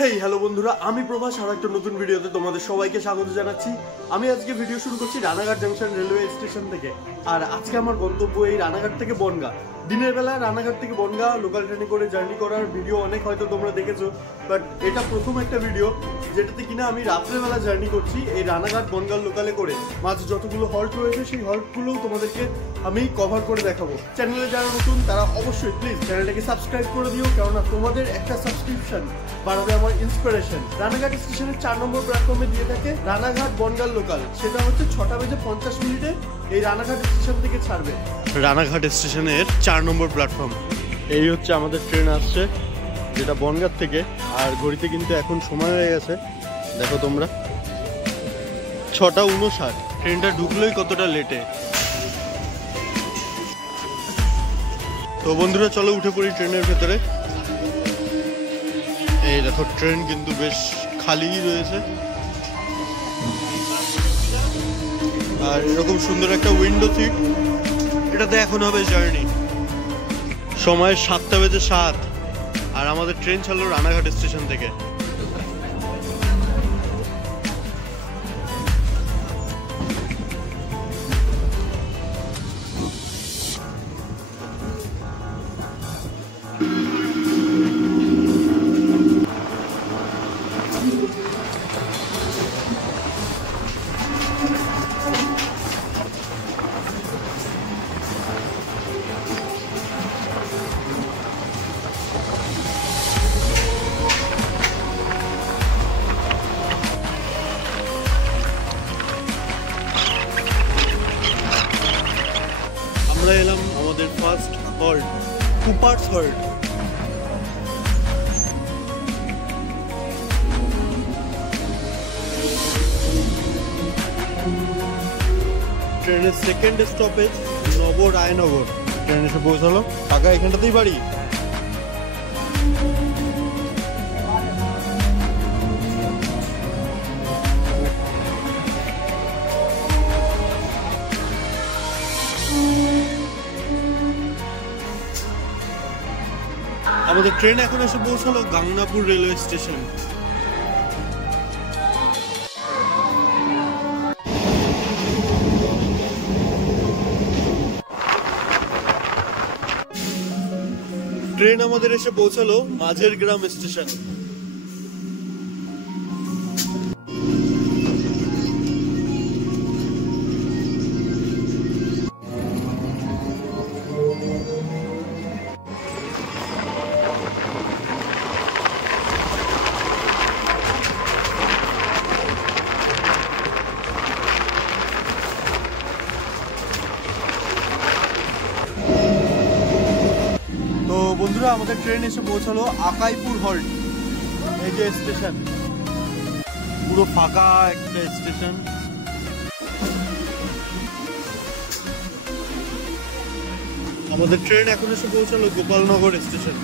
Hey hello বন্ধুরা, আমি প্রভাস আর একটা নতুন ভিডিওতে তোমাদের সবাইকে স্বাগত জানাচ্ছি। আমি আজকে ভিডিও শুরু করছি রানাঘাট জাংশন রেলওয়ে স্টেশন থেকে। আর আজকে আমার গন্তব্য এই রানাঘাট থেকে বনগাঁ। দিনের বেলা রানাঘাট থেকে বনগাঁ লোকাল ট্রেনে করে জার্নি করার ভিডিও অনেক হয়তো তোমরা দেখেছো, বাট এটা প্রথম একটা ভিডিও যেটাতে কিনা আমি রাত্রেবেলা জার্নি করছি এই রানাঘাট বনগাঁ লোকালে করে। মাঝে যতগুলো হল্ট রয়েছে সেই হল্টগুলোও তোমাদেরকে আমি কভার করে দেখাবো। চ্যানেলে যারা নতুন তারা অবশ্যই প্লিজ চ্যানেলটাকে সাবস্ক্রাইব করে দিও, কেননা তোমাদের একটা সাবস্ক্রিপশন বাড়াবে আমার ইন্সপিরেশন। রানাঘাট স্টেশনের 4 নম্বর প্ল্যাটফর্মে দিয়ে থাকে রানাঘাট বনগাঁ লোকাল। সেটা হচ্ছে 6:50 এই রানাঘাট স্টেশন থেকে ছাড়বে। রানাঘাট স্টেশনের 4 নম্বর প্ল্যাটফর্ম। এই হচ্ছে আমাদের ট্রেন আসছে যেটা বনগাঁ থেকে। আর ঘড়িতে কিন্তু এখন সময় হয়ে গেছে, দেখো তোমরা 6:59। ট্রেনটা ঢুকলোই কতটা লেটে। তো বন্ধুরা চলো উঠে পড়ি ট্রেনের ভেতরে। এই দেখো ট্রেন কিন্তু বেশ খালি রয়েছে, আর এরকম সুন্দর একটা উইন্ডো সিট। এটাতে এখন হবে জার্নি। সময় 7:07 আর আমাদের ট্রেন ছাড়লো রানাঘাট স্টেশন থেকে। আমরা এলাম আমাদের ফার্স্ট হল্ট, কুপার্স হল্ট। ট্রেনের সেকেন্ড স্টপেজ নবরায়নগর। ট্রেন এসে পৌঁছালো। কাকা এখানটাতেই বাড়ি? আমাদের ট্রেন এখন এসে পৌঁছালো গাংনাপুর রেলওয়ে স্টেশন। ট্রেন আমাদের এসে পৌঁছালো মাঝের গ্রাম স্টেশন। তো বন্ধুরা আমাদের ট্রেন এসে পৌঁছালো আকাইপুর হল্ট। এই যে স্টেশন, পুরো ফাঁকা একটা স্টেশন। আমাদের ট্রেন এখন এসে পৌঁছালো গোপালনগর স্টেশন।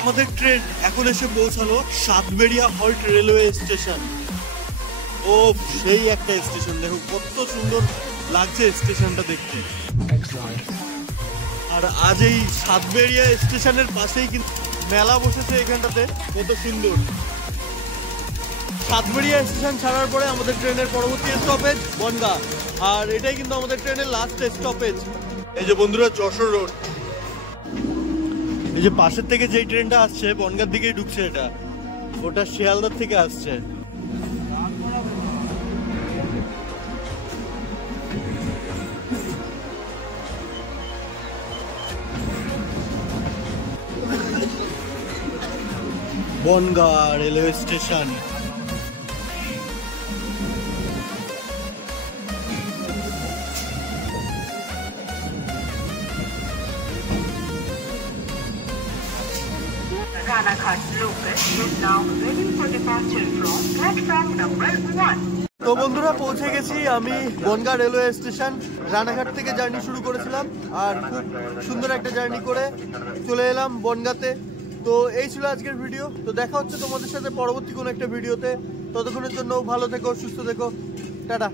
আমাদের ট্রেন এখন এসে পৌঁছালো সাতবেড়িয়া হল্ট রেলওয়ে স্টেশন। ও সেই একটা স্টেশন, দেখো কত সুন্দর লাগছে স্টেশনটা দেখতে। আর আজ এই সাতবেড়িয়া স্টেশনের পাশেই কিন্তু মেলা বসেছে এখানটাতে, কত সুন্দর। সাতবেড়িয়া স্টেশন ছাড়ার পরে আমাদের ট্রেনের পরবর্তী স্টপেজ বনগাঁ। আর এটাই কিন্তু আমাদের ট্রেনের লাস্ট স্টপেজ। এই যে বন্ধুরা যশোর রোড। এই যে পাশের থেকে যেই ট্রেনটা আসছে বনগাঁর দিকেই ঢুকছে, এটা ওটা শিয়ালদার থেকে আসছে। Bongaon railway station. Ranaghat local is now ready for departure from platform number 1. তো বন্ধুরা পৌঁছে গেছি আমি বনগাঁ রেলওয়ে স্টেশন। রানাঘাট থেকে জার্নি শুরু করেছিলাম আর খুব সুন্দর একটা জার্নি করে চলে এলাম বনগাঁতে। তো এই ছিল আজকের ভিডিও। তো দেখা হচ্ছে তোমাদের সাথে পরবর্তী কোনো একটা ভিডিওতে। ততক্ষণের জন্য ভালো থেকো, সুস্থ থেকো, টাটা।